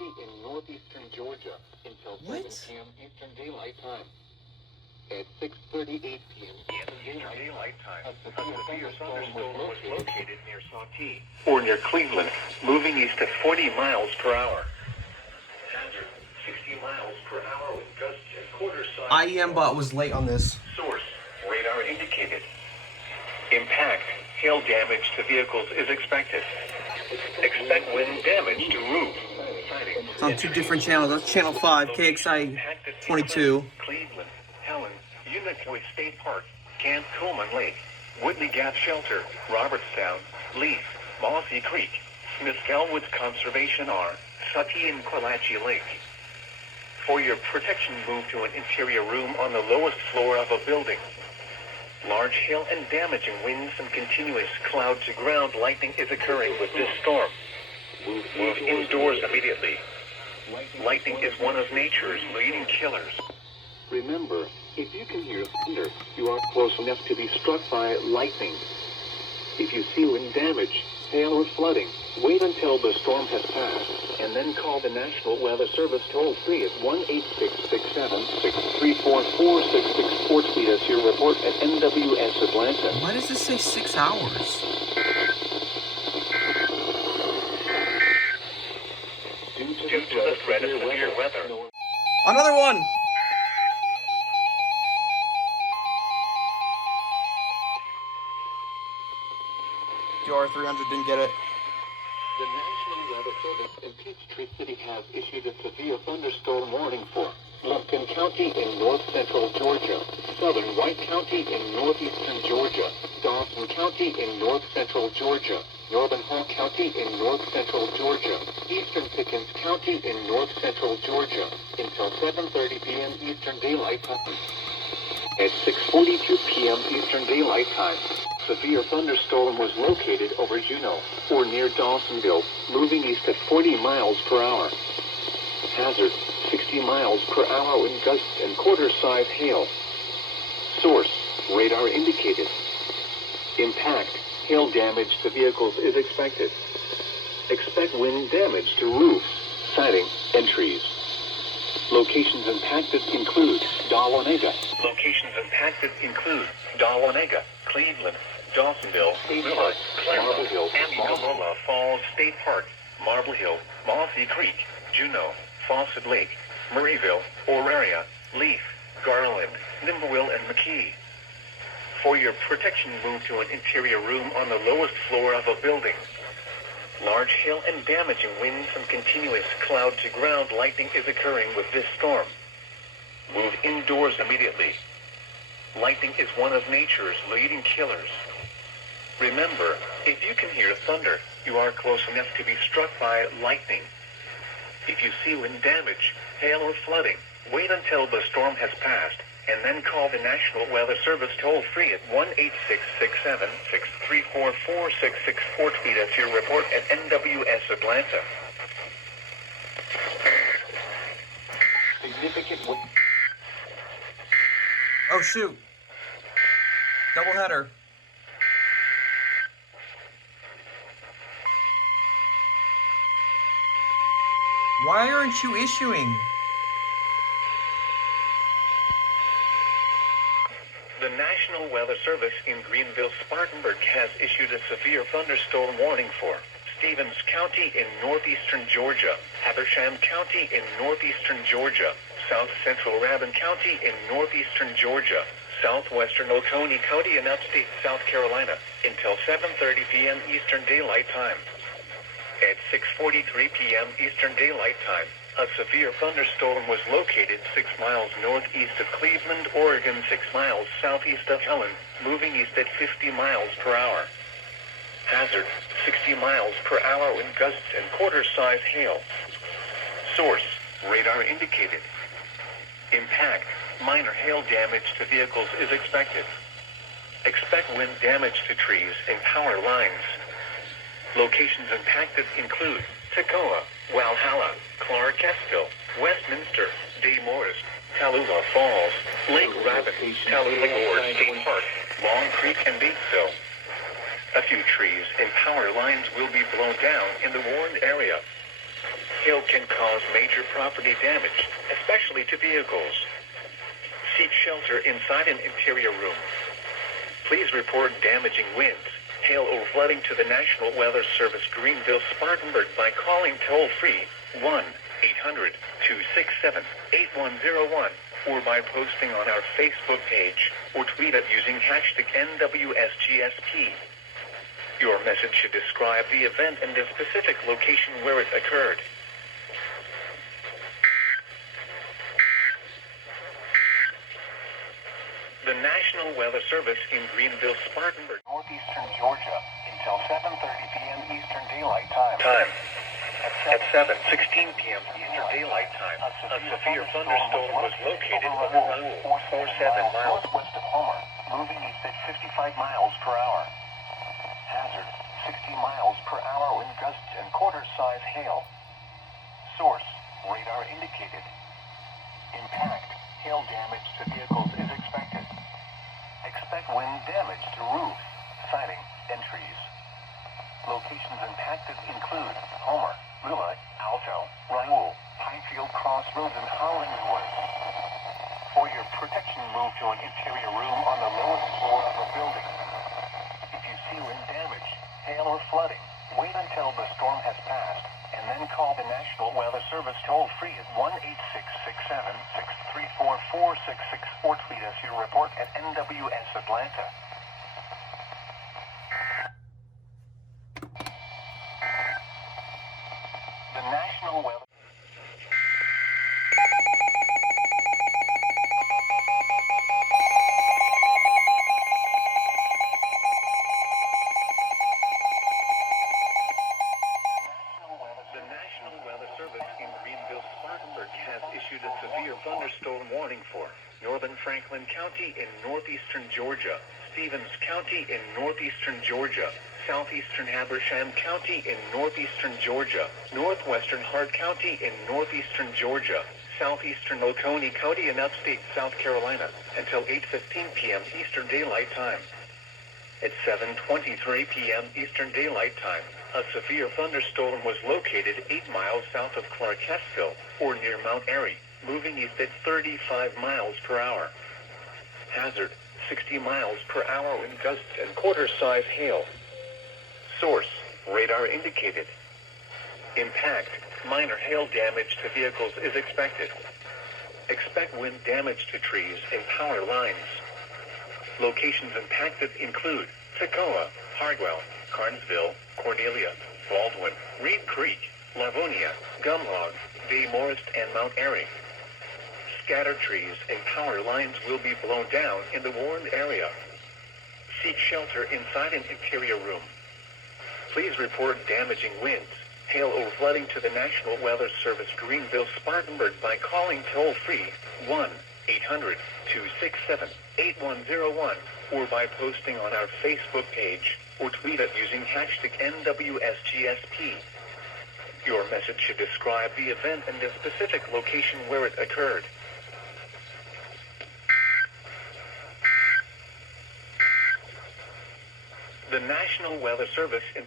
County in northeastern Georgia until 7 p.m. Eastern Daylight Time. At 6:38 p.m. Eastern Daylight Time, a severe thunderstorm was located near Santee, or near Cleveland, moving east at 40 miles per hour. Hazard, 60 miles per hour with gusts and quarter-size. IEM bot was late on this. Source, radar indicated. Impact, hail damage to vehicles is expected. Expect wind damage to roof. It's on 2 different channels. That's channel 5, KXI 22. Cleveland, Helen, Unicoi State Park, Camp Coleman Lake, Whitley Gap Shelter, Robertstown, Leaf, Mossy Creek, Smith-Fell Woods Conservation R, Sutty and Qualachi Lake. For your protection, move to an interior room on the lowest floor of a building. Large hail and damaging winds and continuous cloud-to-ground lightning is occurring with this storm. Move indoors immediately. Lightning is one of nature's leading killers. Remember, if you can hear thunder, you are close enough to be struck by lightning. If you see wind damage, hail or flooding, wait until the storm has passed, and then call the National Weather Service toll-free at 1-866-7-634-466. Tweet us your report at NWS Atlanta. Why does this say 6 hours? Due to the threat of severe weather. Another one! QR300 didn't get it. The National Weather Service in Peachtree City has issued a severe thunderstorm warning for Lumpkin County in north-central Georgia, southern White County in northeastern Georgia, Dawson County in north-central Georgia, northern Hall County in north-central Georgia, eastern Pickens County in north-central Georgia, until 7:30 p.m. Eastern Daylight Time. At 6:42 p.m. Eastern Daylight Time, severe thunderstorm was located over Juneau, or near Dawsonville, moving east at 40 miles per hour. Hazard, 60 miles per hour in gusts and quarter-size hail. Source, radar indicated. Impact, hail damage to vehicles is expected. Expect wind damage to roofs, siding, and trees. Locations impacted include Dahlonega. Locations impacted include Dahlonega, Cleveland, Dawsonville, Willard, Claremont, Amiola Falls State Park, Marble Hill, Mossy Creek, Juneau, Fawcett Lake, Murrayville, Auraria, Leaf, Garland, Nimberville, and McKee. For your protection, move to an interior room on the lowest floor of a building. Large hail and damaging winds and continuous cloud-to-ground lightning is occurring with this storm. Move indoors immediately. Lightning is one of nature's leading killers. Remember, if you can hear thunder, you are close enough to be struck by lightning. If you see wind damage, hail or flooding, wait until the storm has passed, and then call the National Weather Service toll-free at 1-866-7-634-4664. Tweet us your report at NWS Atlanta. Significant wind. Oh shoot. Double header. Why aren't you issuing? The National Weather Service in Greenville-Spartanburg has issued a severe thunderstorm warning for Stevens County in northeastern Georgia, Habersham County in northeastern Georgia, South Central Rabun County in northeastern Georgia, southwestern Oconee County in upstate South Carolina, until 7:30 p.m. Eastern Daylight Time. At 6:43 p.m. Eastern Daylight Time, a severe thunderstorm was located 6 miles northeast of Cleveland, Oregon, 6 miles southeast of Helen, moving east at 50 miles per hour. Hazard, 60 miles per hour with gusts and quarter-size hail. Source, radar indicated. Impact, minor hail damage to vehicles is expected. Expect wind damage to trees and power lines. Locations impacted include Toccoa, Walhalla, Clark-Estville, Westminster, Des Moines, Tallulah Falls, Lake Rapids, Tallulah Gorge State Park, Long Creek, and Batesville. A few trees and power lines will be blown down in the warned area. Hail can cause major property damage, especially to vehicles. Seek shelter inside an interior room. Please report damaging winds, hail, or flooding to the National Weather Service Greenville Spartanburg by calling toll-free 1-800-267-8101 or by posting on our Facebook page or tweet us using hashtag NWSGSP. Your message should describe the event and the specific location where it occurred. The National Weather Service in Greenville, Spartanburg, northeastern Georgia, until 7:30 p.m. Eastern Daylight Time. At 7:16 p.m. Eastern Daylight Time, a severe thunderstorm was located over Raoul, 47 miles west of Homer, moving east at 55 miles per hour. Hazard, 60 miles per hour wind gusts and quarter-size hail. Source, radar indicated. Impact, hail damage to vehicles is expected. Expect wind damage to roof, siding, and trees. Locations impacted include Homer, Lula, Alto, Raoul, Highfield Crossroads, and Hollingsworth. For your protection, move to an interior room on the lowest floor of a building. If you see wind damage, hail, or flooding, wait until the storm has passed, and then call the National Weather Service toll-free at 1-866-7-634-466 or tweet us your report at NWS Atlanta. The National Weather... The National Weather Service in Greenville, Spartanburg has issued a severe thunderstorm warning for northern Franklin County in northeastern Georgia, Stevens County in northeastern Georgia, southeastern Habersham County in northeastern Georgia, northwestern Hart County in northeastern Georgia, southeastern Oconee County in upstate South Carolina until 8:15 p.m. Eastern Daylight Time. At 7:23 p.m. Eastern Daylight Time, a severe thunderstorm was located 8 miles south of Clarkesville, or near Mount Airy, moving east at 35 miles per hour. Hazard, 60 miles per hour in gusts and quarter-size hail. Source, radar indicated. Impact, minor hail damage to vehicles is expected. Expect wind damage to trees and power lines. Locations impacted include Toccoa, Hardwell, Carnesville, Cornelia, Baldwin, Reed Creek, Lavonia, Gumlog, Bay Morris, and Mount Airy. Scattered trees and power lines will be blown down in the warned area. Seek shelter inside an interior room. Please report damaging winds, hail, or flooding to the National Weather Service Greenville Spartanburg by calling toll-free 1-800-267-8101 or by posting on our Facebook page or tweet us using hashtag NWSGSP. Your message should describe the event and the specific location where it occurred. The National Weather Service in